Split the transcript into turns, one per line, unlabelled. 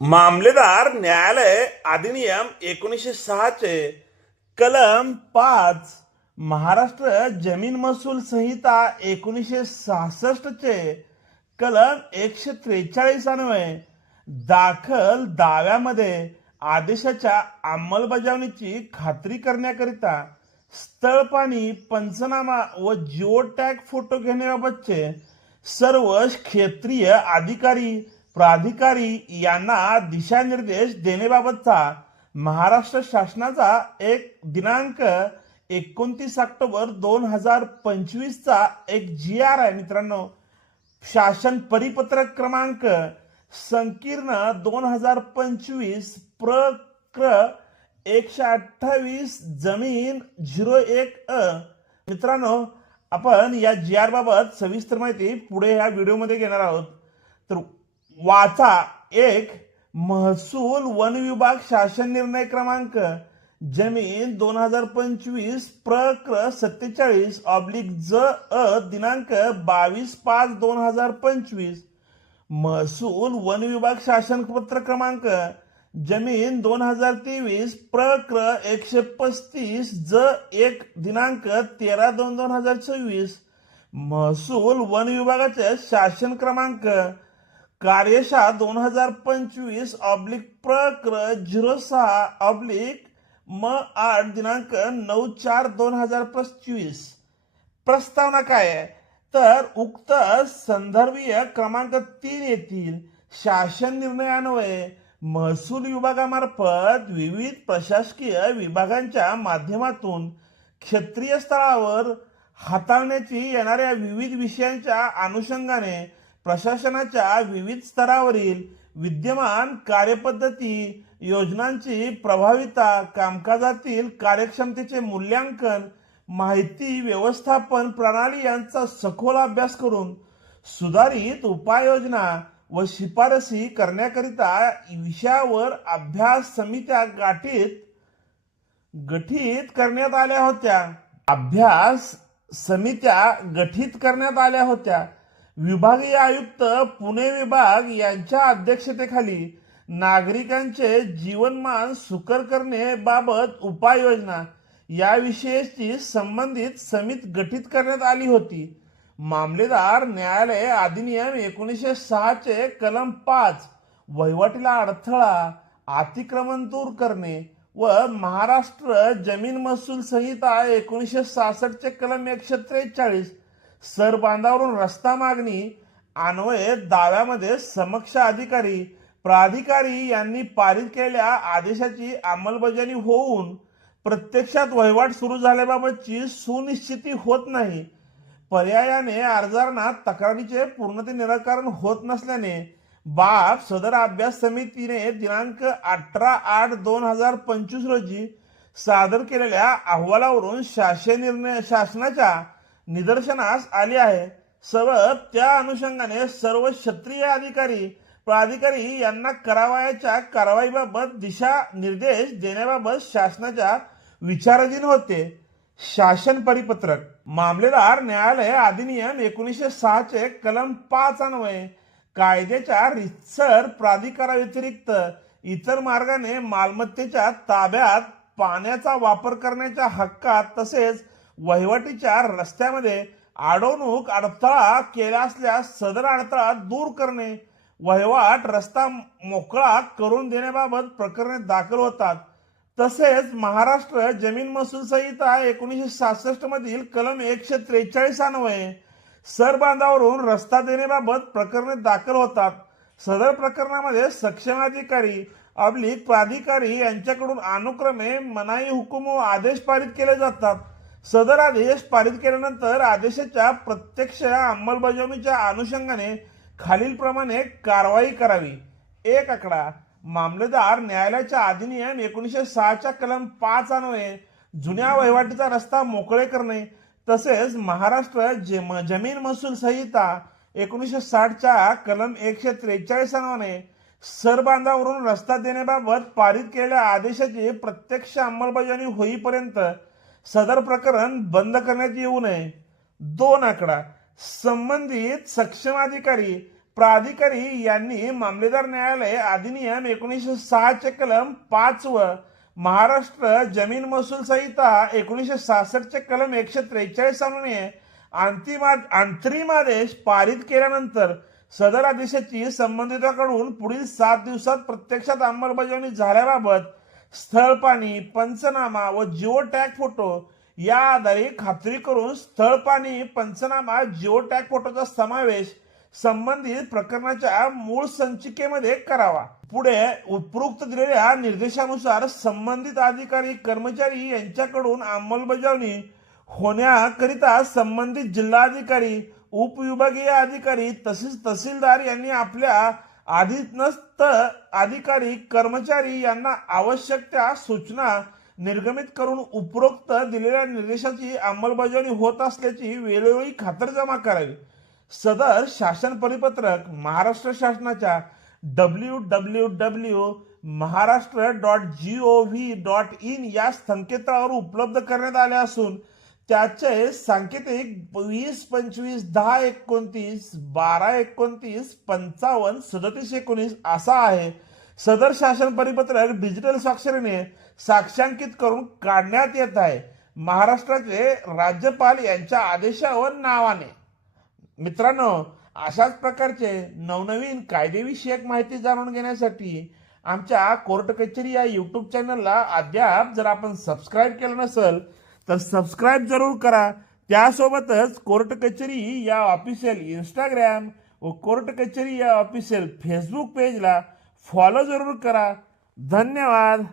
मामलेदार न्यायालय अधिनियम एकोणीसशे सहाचे कलम पाच महाराष्ट्र जमीन महसूल संहिता एकोणीसशे सहासष्टचे कलम एकशे त्रेचाळीस अन्वये दाखल दाव्यामध्ये आदेशाच्या अंमलबजावणीची खात्री करण्याकरिता स्थळ पाणी पंचनामा व जिओ टॅग फोटो घेण्याबाबतचे सर्व क्षेत्रीय अधिकारी प्राधिकारी यांना दिशानिर्देश देण्याबाबतचा महाराष्ट्र शासनाचा एक दिनांक एकोणतीस ऑक्टोबर दोन हजार पंचवीसचा एक जी आर आहे मित्रांनो. शासन परिपत्रक क्रमांक संकीर्ण दोन हजार पंचवीस प्रक्र एकशे अठ्ठावीस जमीन झिरो एक अ. मित्रांनो आपण या जी आर बाबत सविस्तर माहिती पुढे ह्या व्हिडिओमध्ये घेणार आहोत. तर वाचा एक महसूल वन विभाग शासन निर्णय क्रमांक. जमीन दोन हजार पंचवीस प्रक्र सत्तेचाळीस ऑब्लिक ज अ दिनांक बावीस पाच दोन हजार पंचवीस. महसूल वन विभाग शासन पत्र क्रमांक. जमीन दोन हजार तेवीस प्रक्र एकशे पस्तीस ज एक दिनांक तेरा दोन दोन हजार चोवीस महसूल वन विभागाचे शासन क्रमांक. कार्यशाळा दोन हजार पंचवीस ऑब्लिक प्रक्र झिरो सहा ऑब्लिक म आठ दिनांक नऊ चार दोन हजार पंचवीस. प्रस्तावना काय आहे? तर उक्त संदर्भीय क्रमांक तीन येथील शासन निर्णयान्वये महसूल विभागामार्फत विविध प्रशासकीय विभागांच्या माध्यमातून क्षेत्रीय स्तरावर हाताळण्याची येणाऱ्या विविध विषयांच्या अनुषंगाने प्रशासनाच्या विविध स्तरावरील विद्यमान कार्यपद्धती योजनांची प्रभाविता कामकाजातील कार्यक्षमतेचे मूल्यांकन माहिती व्यवस्थापन प्रणाली यांचा सखोल अभ्यास करून सुधारित उपाययोजना व शिफारसी करण्याकरिता विषयावर अभ्यास समित्या गाठीत गठीत करण्यात आल्या होत्या. अभ्यास समित्या गठीत करण्यात आल्या होत्या. विभागीय आयुक्त पुणे विभाग यांच्या अध्यक्षतेखाली नागरिकांचे जीवनमान सुकर करणे बाबत उपाययोजना याविषयीची संबंधित समिती गठीत करण्यात आली होती. मामलेदार न्यायालय अधिनियम एकोणीसशे सहाचे कलम पाच वहिवाटीला अडथळा अतिक्रमण दूर करणे व महाराष्ट्र जमीन महसूल संहिता एकोणीसशे सहासष्टचे कलम एकशे त्रेचाळीस सरबांधावरून रस्ता मागणी अन्वये दाव्यामध्ये समक्ष अधिकारी प्राधिकारी यांनी पारित केलेल्या आदेशाची अंमलबजावणी होऊन प्रत्यक्षात वहिवाट सुरू झाल्याबाबतची सुनिश्चिती होत नाही. पर्यायाने अर्जांना तक्रारीचे पूर्णते निराकरण होत नसल्याने बाब सदर अभ्यास समितीने दिनांक अठरा आठ दोन हजार पंचवीस रोजी सादर केलेल्या अहवालावरून शासन निर्णय शासनाच्या निदर्शनास आली आहे. सर्व त्या अनुषंगाने सर्व क्षत्रिय अधिकारी प्राधिकारी यांना करावयाच्या कारवाईबाबत दिशा निर्देश देण्याबाबत शासनाच्या विचाराधीन होते. शासन परिपत्रक मामलेदार न्यायालय अधिनियम एकोणीसशे सहाचे कलम पाच अन्वये कायद्याच्या रितसर प्राधिकाराव्यतिरिक्त इतर मार्गाने मालमत्तेच्या ताब्यात पाण्याचा वापर करण्याच्या हक्कात तसेच वहिवाटीच्या रस्त्यामध्ये अडवणूक अडथळा केला असल्यास सदर अडथळा दूर करणे. वहिवाट रस्ता मोकळा करून देण्याबाबत प्रकरणे दाखल होतात. तसेच महाराष्ट्र जमीन महसूल संहिता एकोणीसशे सहासष्ट मधील कलम एकशे त्रेचाळीस अन्वये. सर बांधावरून रस्ता देण्याबाबत प्रकरणे दाखल होतात. सदर प्रकरणामध्ये सक्षम अधिकारी अब्लिक प्राधिकारी यांच्याकडून अनुक्रमे मनाई हुकूम व आदेश पारित केले जातात. सदर आदेश पारित केल्यानंतर आदेशाच्या प्रत्यक्ष अंमलबजावणीच्या अनुषंगाने खालीलप्रमाणे कारवाई करावी. एक आकडा मामलेदार न्यायालयाच्या अधिनियम एकोणीसशे सहाच्या कलम पाच अन्वये जुन्या वहिवाटीचा रस्ता मोकळे करणे तसेच महाराष्ट्र जम- जमीन महसूल संहिता एकोणीसशे साठच्या कलम एकशे त्रेचाळीस अन्वये सरबांधावरून रस्ता देण्याबाबत पारित केलेल्या आदेशाची प्रत्यक्ष अंमलबजावणी होईपर्यंत सदर प्रकरण बंद करण्यात येऊ नये. दोन आकडा. संबंधित सक्षम अधिकारी प्राधिकारी यांनी मामलेदार न्यायालय अधिनियम एकोणीसशे सहाचे कलम पाच व महाराष्ट्र जमीन महसूल संहिता एकोणीसशे सहासष्टचे कलम एकशे त्रेचाळीस अनुने अंतिम अंतरिम आदेश पारित केल्यानंतर सदर आदेशाची संबंधिताकडून पुढील सात दिवसात प्रत्यक्षात अंमलबजावणी झाल्याबाबत स्थळ पाणी पंचनामा व जिओ टॅग फोटो या आधारे खात्री करून स्थळ पाणी पंचनामा जिओ टॅग फोटोचा समावेश संबंधित प्रकरणाच्या मूळ संचिकेमध्ये करावा. पुढे उपरोक्त दिलेल्या निर्देशानुसार संबंधित अधिकारी कर्मचारी यांच्याकडून अंमलबजावणी होण्याकरिता संबंधित जिल्हाधिकारी उपविभागीय अधिकारी तसेच तहसीलदार यांनी आपल्या अधीनस्थ अधिकारी कर्मचारी यांना आवश्यक त्या सूचना निर्गमित करून उपरोक्त दिलेल्या निर्देशाची अंमलबजावणी होत असल्याची वेळोवेळी खातरजमा करावी. सदर शासन परिपत्रक महाराष्ट्र शासनाच्या W W W Maharashtra dot G O V dot in या संकेतस्थळावर उपलब्ध करण्यात आले असून त्याचे सांकेतिक वीस पंचवीस दहा एकोणतीस बारा एकोणतीस पंचावन्न सदतीस एकोणीस असा आहे. सदर शासन परिपत्रक डिजिटल स्वाक्षरीने साक्षांकित करून काढण्यात येत आहे. महाराष्ट्राचे राज्यपाल यांच्या आदेशावर नावाने. मित्रांनो अशाच प्रकारचे नवनवीन कायदेविषयक माहिती जाणून घेण्यासाठी आमच्या कोर्ट कचेरी या यूट्यूब चॅनलला अद्याप जर आपण सबस्क्राईब केलं नसेल तर सबस्क्राईब जरूर करा. त्यासोबतच कोर्ट कचेरी या ऑफिशियल इंस्टाग्रॅम व कोर्ट कचेरी या ऑफिशियल फेसबुक पेजला फॉलो जरूर करा. धन्यवाद.